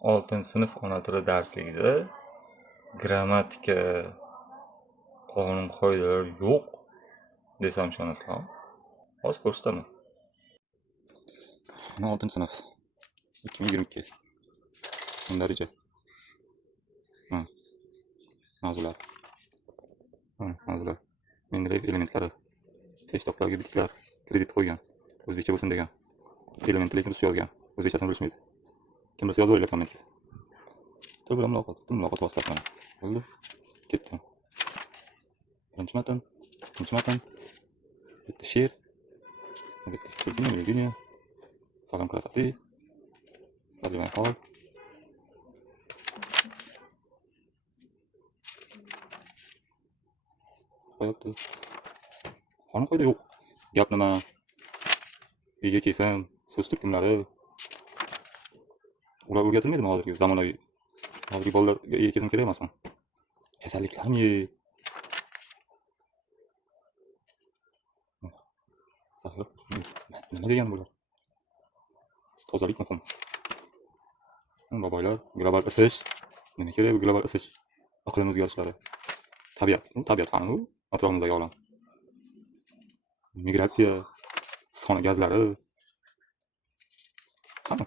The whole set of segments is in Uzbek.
Oltinchi sinf ona tili darsligida grammatika, qonun qoidalar yo'q desam ishonasizlarmi? Hozir ko'rsataman. Mana 6-sinf 2022 darija. Mavzular. Mavzular. Mendeleyev elementlari. Peshtoqlarga bitiklar kredit qo'ygan. O'zbekcha bo'lsin degan. Elementni lekin ruscha yozgan. O'zbekchasini bilishmaydi. Kim bilsa yozib o'ylayapman men. Til bilan muloqot vositasi. Bo'ldi. Ketdim. Birinchi matn. Ikkinchi matn. Bitta she'r. Bitta Virginia. Salom krasoti. Tarjimai hol. Qo'yapti. Qonun qoida yo'q. Gap nima? Uyga kelsam, so'z turkumlari. Ular o'rgatilmaydimi hozirgi zamonaviy? Hozirgi bolalarga uyga kelsam kerak emasmi? Kasalliklarmi? Sahar. Nima degani bular? Tozalik muhim. Boboylar, global isish. Nima kerak bu global isish? Iqlim o'zgarishlari. Tabiat fani bu. Atrofimizdagi olam. Migratsiya, issiqxona gazlari. Qani?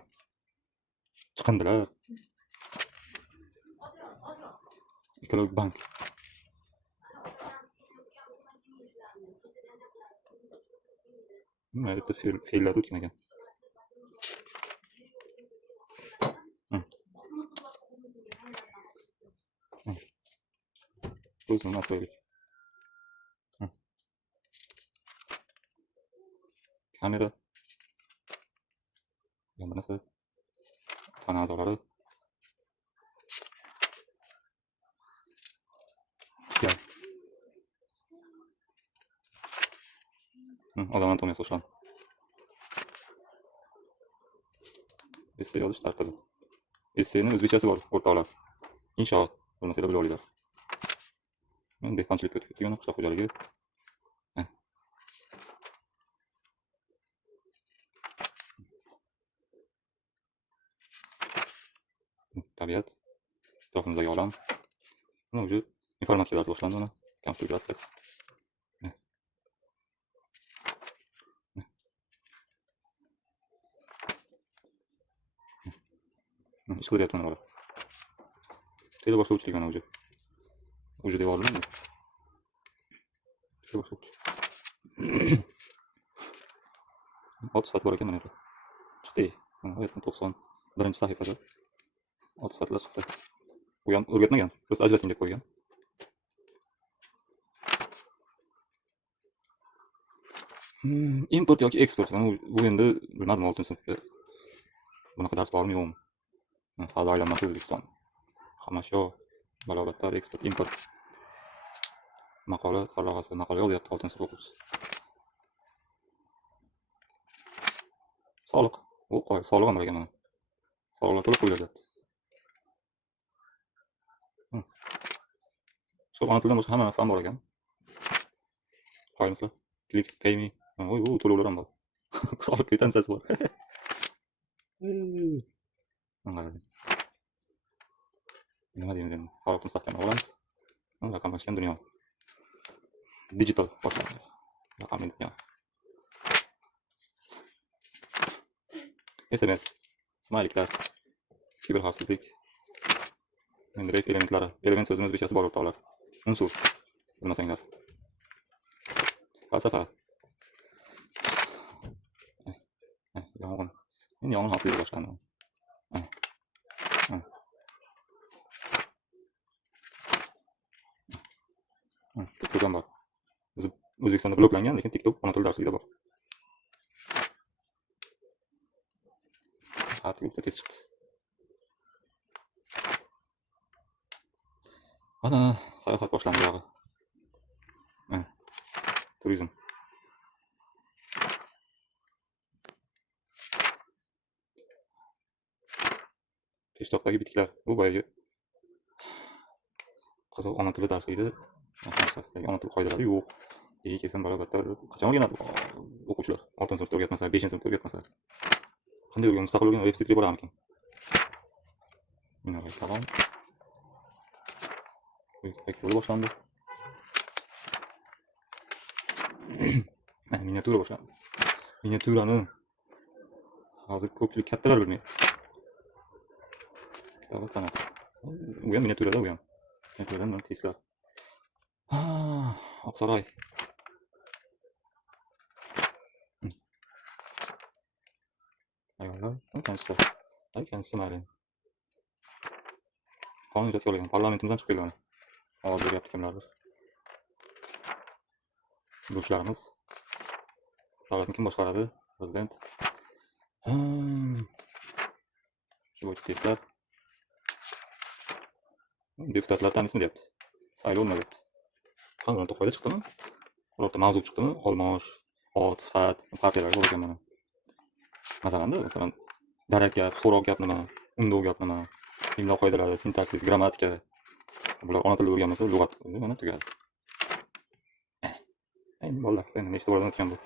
Chiqindilar. Ekologik bank. Nima bitta fe'llar o'tmagan. O'zim nasiblik. Kamera. Yana narsa. Tana a'zolari. Odam anatomiyasi o'shan. Esse yozish tartibi. Essening o'zbekchasi bor, o'rtoqlar. Inshoot bo'lmasa bilib olinglar. Men dehqonchilikka o'tib ketgan qishloq xo'jaligi. Tabiat, atrofimizdagi olam. Mana o'sha informatsiya darsi boshlandi mana. Kompyuter darsi. Ish qilyapman mana. Tele boshlovchilik mana o'sha. O'sha devorlarmi? Tele boshlovchi. Ot sifat bor ekan mana. Chiqdi. Mana 91-sahifada. Ot sifatlar chiqdi. Bu ham o'rgatmagan. Biz ajrating deb qo'ygan. Import yoki eksport. Bu endi bilmadim 6-sinfga. Bunaqa dars bormi yo'qmi? Savdo aylanmasi O'zbekiston. Xomashyo, balobatlar, eksport, import. Maqola sarlavhasi, maqola yozyapti 6-sinf o'quvchisi. Soliq. U qo'y, soliq ham bor ekan mana. Soliqlar to'lab qo'yiladi. Shu ona tilidan boshqa hamma fan bor ekan. Qo'ymisizlar? Click, pay me. Voy, to'lovlar ham bor. Soliq kvitansiyasi bor. Nima deymiz endi? Soliqni mustahkamlab olamiz. Raqamlashgan dunyo. Digital boshlandi. Raqamli dunyo. SMS, smayliklar, kiberxavfsizlik, Mendeleyev elementlari. Element so'zining o'zbekchasi bor o'rtoqlar. Unsur. Bilmasanglar. Falsafa. Yong'in. Endi yong'in xavfsizligi boshlandi. TikTok ham bor. O'zbekistonda bloklangan, lekin TikTok ona tili darsligida bor. Tartibda tez chiqdi. Mana sayohat boshlandi yog'i. Turizm. Peshtoqdagi bitiklar. Bu boyagi qiziq ona tili darsligida ona tili qoidalari yo'q. Kelsam balobatlar qachon o'rganadi o'quvchilar? 6-sinfda o'rgatmasa, 5-sinfda o'rgatmasa. Qanday o'rgan? Mustaqil o'rgan, veb-saytga borammikin? Mineral kalon. Peki yo'li boshlandi. Miniatyura boshlandi. Miniatyurani hozir ko'pchilik kattalar bilmaydi. Kitobat san'ati. Bu ham miniatyurada bu ham. Miniatyuradan mana Tesla. Oqsaroy. Ayollar, kanchisi Marin. Qonun ijodga olgan, parlamentimizdan chiqib kelgan. Ovoz beryapti kimlardir. Futbolchilarimiz. Davlatni kim boshqaradi? Prezident. Shu bo'yicha testlar. Deputatlar tanishmi deyapti. Saylov nima deyapti. Qanday to'qayda chiqdimi? Birorta mavzu chiqdimi? Olmosh, ot, sifat, partiyalarga bo'lgan mana. Masalan, darak gap, so'roq gap nima, undov gap nima, imlo qoidalari, sintaksis, grammatika. Bular ona tilida o'rganmasa, lug'at mana tugadi. Endi bolalar, endi nechta boladan o'tgan bu.